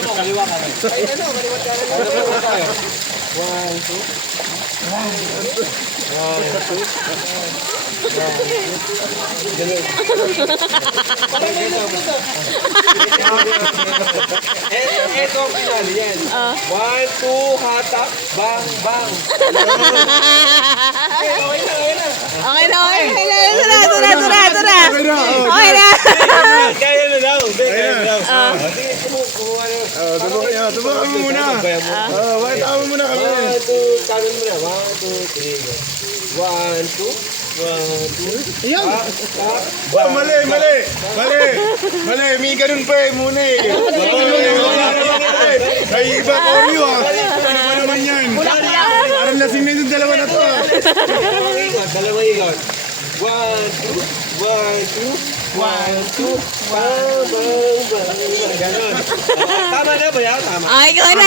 gusto mo, kaliwa ka rin. Ay, ano, kaliwat ka rin. Kaliwa tayo. 1, 2. Ito ang pinali yan. 1, 2, hatak, bang, bang. Okay na. Okay na. Okay na. Kaya na lang. Sige, kumuha na. Tubukan mo muna. Bakit tama muna kami? 1, 2, tangan mo na. 1, 2, 3. 1, 2. 1, 2. Ayun. Mali. May ganun pa muna eh. Ay, iba Oreo ah. Ano ba naman yan? Parang lasing na yung dalawa na to ah. Dalawang ikot. 1, 2. 1, 2. 1, 2. Bang, bang, bang. Ganon. Tama na ba yan? Tama. Ikaw na.